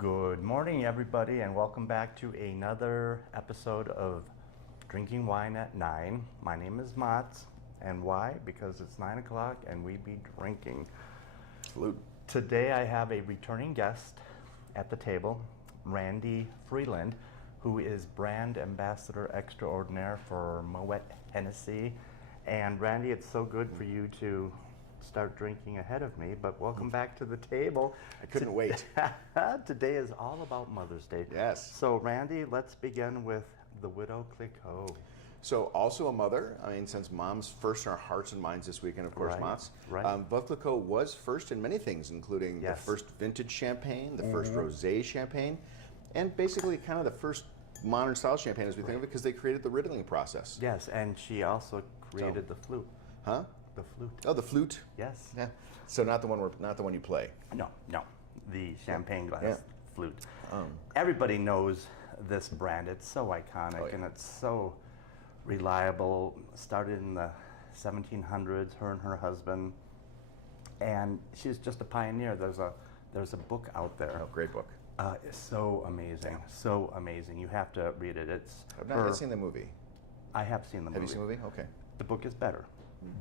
Good morning, everybody, and welcome back to another episode of Drinking Wine at 9. My name is Mats, and why? Because it's 9 o'clock and we be drinking. Salute. Today I have a returning guest at the table, Randy Freeland, who is brand ambassador extraordinaire for Moet Hennessy. And Randy, it's so good for you to start drinking ahead of me, but welcome back to the table. I couldn't wait. Today is all about Mother's Day. Yes. So Randy, let's begin with the Widow Clicquot. So also a mother, since mom's first in our hearts and minds this weekend, of course, Right, Mats. right. Veuve Clicquot was first in many things, including Yes. the first vintage champagne, the first rosé champagne, and basically kind of the first modern style champagne as we think of it, because they created the riddling process. Yes, and she also created the flute. Huh? The flute. Oh, the flute. Yes. Yeah. So not the one you play. No, the champagne glass Yeah. flute. Everybody knows this brand. It's so iconic Oh, yeah. and it's so reliable. Started in the 1700s, her and her husband, and she's just a pioneer. There's a book out there. Oh, great book. It's so amazing, so amazing. You have to read it. It's I've not yet seen the movie. I have seen the movie. Have you seen the movie? Okay. The book is better,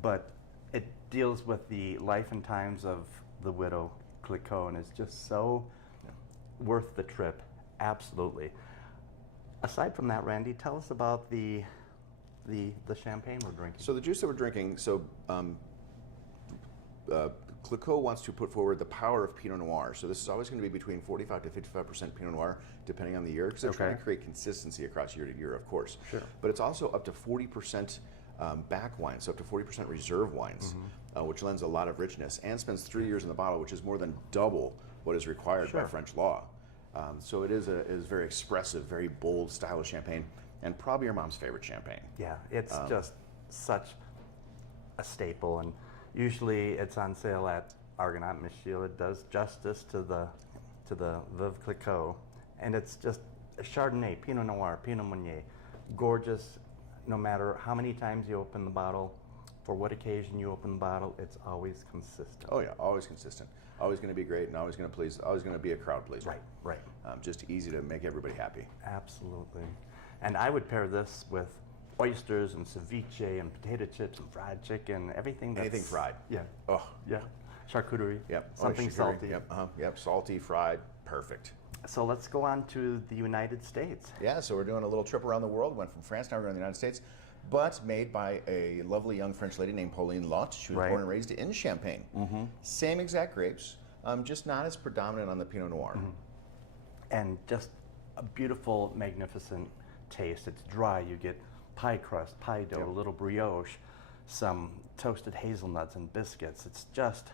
but it deals with the life and times of the Widow Clicquot, and it's just so worth the trip. Absolutely. Aside from that, Randy, tell us about the champagne we're drinking. So the juice that we're drinking, Clicquot wants to put forward the power of Pinot Noir. So this is always going to be between 45 to 55% Pinot Noir, depending on the year, because they're trying to create consistency across year to year, of course. Sure. But it's also up to 40% back wine, so up to 40% reserve wines, which lends a lot of richness, and spends 3 years in the bottle, which is more than double what is required by French law. So it is very expressive, very bold style of champagne, and probably your mom's favorite champagne. Yeah, it's just such a staple, and usually it's on sale at Argonaut. Miss Sheila does justice to the Veuve Clicquot, and it's just a Chardonnay, Pinot Noir, Pinot Meunier, gorgeous. No matter how many times you open the bottle, for what occasion you open the bottle, it's always consistent. Oh yeah, always consistent. Always going to be great, and always going to please. Always going to be a crowd pleaser. Right. Just easy to make everybody happy. Absolutely. And I would pair this with oysters and ceviche and potato chips and fried chicken, everything that's... Anything fried. Yeah. Oh Yeah. Charcuterie. yep. Something Charcuterie. salty. Yep. Yep. Salty, fried, perfect. So let's go on to the United States. Yeah. So we're doing a little trip around the world. Went from France, now we're going to the United States, but made by a lovely young French lady named Pauline Lotte. She was born and raised in Champagne. Same exact grapes, just not as predominant on the Pinot Noir. And just a beautiful, magnificent taste. It's dry. You get pie crust, pie dough, a little brioche, some toasted hazelnuts and biscuits. It's just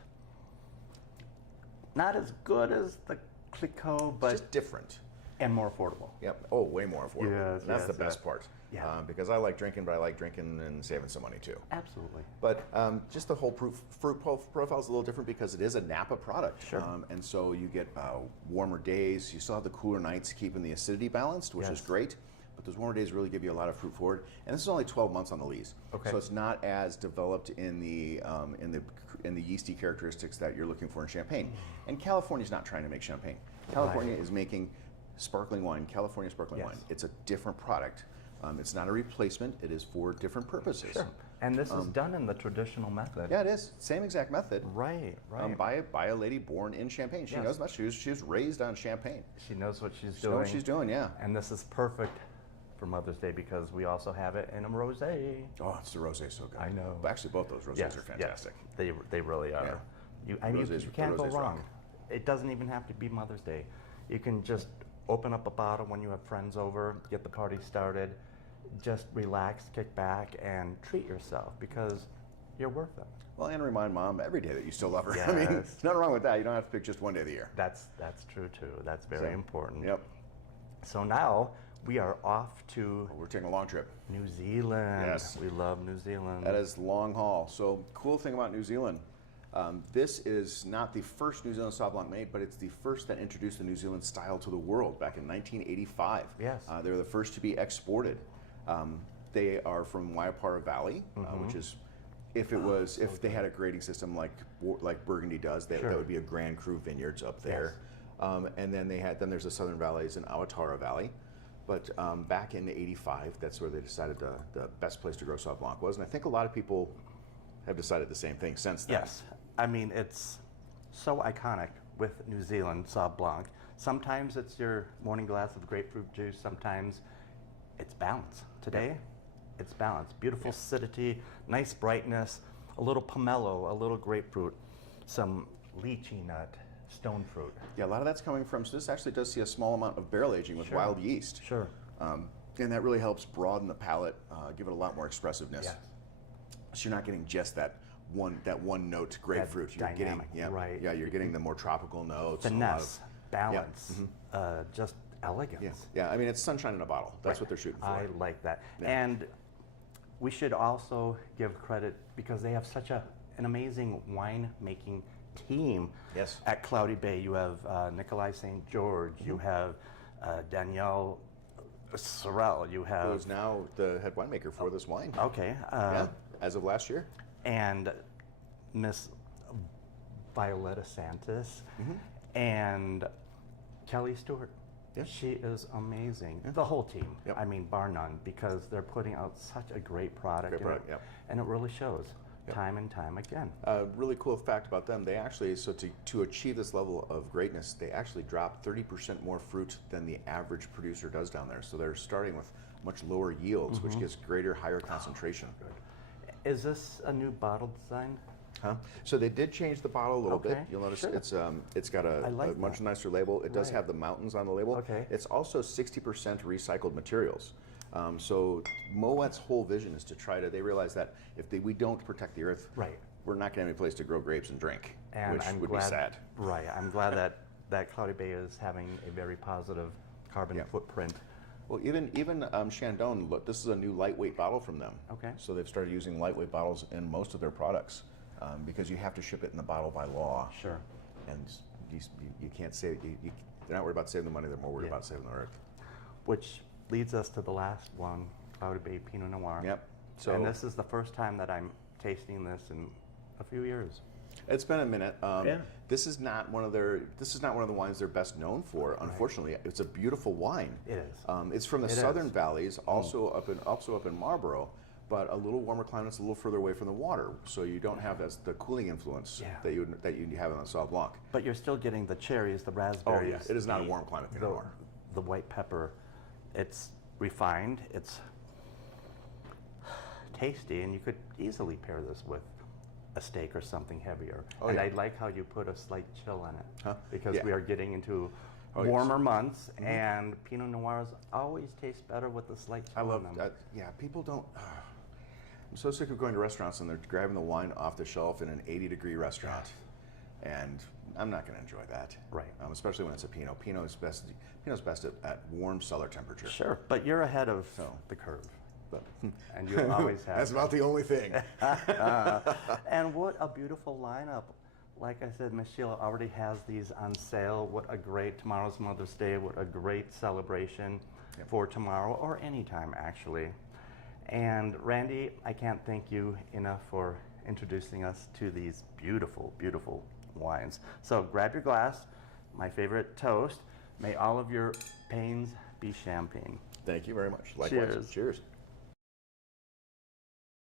not as good as the Clicquot, but Just different. and more affordable. Yep. Oh, way more affordable. Yes, And that's yes, the best yes. part. Yeah. Because I like drinking, but I like drinking and saving some money too. Absolutely. But just the whole fruit profile is a little different because it is a Napa product. Sure. And so you get warmer days. You still have the cooler nights keeping the acidity balanced, which is great. But those warmer days really give you a lot of fruit forward. And this is only 12 months on the lees. Okay. So it's not as developed in the yeasty characteristics that you're looking for in champagne. And California's not trying to make champagne. California is making sparkling wine, California sparkling wine. It's a different product. It's not a replacement. It is for different purposes. Sure. And this is done in the traditional method. Yeah, it is. Same exact method. Right. By a lady born in Champagne. She knows much. She was raised on Champagne. She knows what she's She doing. knows what she's doing, yeah. And this is perfect for Mother's Day because we also have it in a rosé. Oh, it's the rosé so good. I know. But actually, both those rosés are fantastic. Yes, they really are. Yeah. You Rosés- can't go rosés wrong. rock. It doesn't even have to be Mother's Day. You can just open up a bottle when you have friends over, get the party started, just relax, kick back, and treat yourself because you're worth it. Well, and remind mom every day that you still love her. Yes. I mean, there's nothing wrong with that. You don't have to pick just one day of the year. That's true too. That's very important. Yep. So now we are off to We're taking a long trip. New Zealand. Yes. We love New Zealand. That is long haul. So, cool thing about New Zealand. This is not the first New Zealand Sauv Blanc made, but it's the first that introduced the New Zealand style to the world back in 1985. Yes. They were the first to be exported. They are from Waipara Valley, which is, if they had a grading system like Burgundy does, that would be a Grand Cru Vineyards up there. And then there's the Southern Valleys and Awatara Valley. But back in '85, that's where they decided the best place to grow Sauv Blanc was. And I think a lot of people have decided the same thing since then. Yes. I mean, it's so iconic with New Zealand Sauv Blanc. Sometimes it's your morning glass of grapefruit juice. Sometimes it's balance. Today, it's balance. Beautiful acidity, nice brightness, a little pomelo, a little grapefruit, some lychee nut, stone fruit. Yeah, a lot of that's coming from, so this actually does see a small amount of barrel aging with wild yeast. Sure. And that really helps broaden the palate, give it a lot more expressiveness. Yes. So you're not getting just that one note grapefruit. You're dynamic, getting, right. Yeah, you're getting the more tropical notes. and a lot Finesse, balance, just elegance. Yeah, I mean, it's sunshine in a bottle. That's what they're shooting for. I like that. Yeah. And we should also give credit because they have such an amazing wine making team. Yes. At Cloudy Bay, you have Nikolai St. George, you have Danielle Sorrell, you have. Who's now the head winemaker for this wine. Okay. Yeah, as of last year. And Miss Violetta Santos and Kelly Stewart. Yeah. She is amazing. The whole team. Yep. I mean, bar none, because they're putting out such a great product. Great product, yep. And it really shows time and time again. Really cool fact about them, they actually, so to achieve this level of greatness, they actually drop 30% more fruit than the average producer does down there. So they're starting with much lower yields, which gives higher concentration. Is this a new bottle design? So they did change the bottle a little bit. Okay, You'll notice sure. it's got a like much that. nicer label. It does Right. have the mountains on the label. Okay. It's also 60% recycled materials. So Moet's whole vision is to try to, they realize that if we don't protect the earth, Right. we're not going to have any place to grow grapes and drink, And which I'm would glad, be sad. Right. I'm glad that Cloudy Bay is having a very positive carbon footprint. Well, even Chandon, look, this is a new lightweight bottle from them. Okay. So they've started using lightweight bottles in most of their products because you have to ship it in the bottle by law. Sure. And you can't save, they're not worried about saving the money, they're more worried about saving the earth. Which leads us to the last one, Cloudy Bay Pinot Noir. Yep. So And this is the first time that I'm tasting this in a few years. it's been a minute. Yeah. This is not one of the wines they're best known for. Unfortunately, it's a beautiful wine. It is. It's from the It Southern is. Valleys, also up in Marlborough, but a little warmer climates, a little further away from the water, so you don't have the cooling influence that you have in the Sauv Blanc. But you're still getting the cherries, the raspberries. It is not a the- warm climate Pinot the, Noir. the white pepper. It's refined. It's tasty, and you could easily pair this with a steak or something heavier. And I like how you put a slight chill in it because we are getting into warmer months, and Pinot Noirs always taste better with a slight chill I love in them. that. Yeah, people don't. I'm so sick of going to restaurants and they're grabbing the wine off the shelf in an 80-degree restaurant, and I'm not going to enjoy that. Right. Especially when it's a Pinot. Pinot's best at warm cellar temperature. Sure, but you're ahead of the curve. But And you always have. that's about the only thing. And what a beautiful lineup. Like I said, Miss Sheila already has these on sale. What a great, tomorrow's Mother's Day, what a great celebration for tomorrow, or anytime actually. And Randy, I can't thank you enough for introducing us to these beautiful, beautiful wines. So grab your glass, my favorite toast. May all of your pains be champagne. Thank you very much. Likewise. Cheers. Cheers.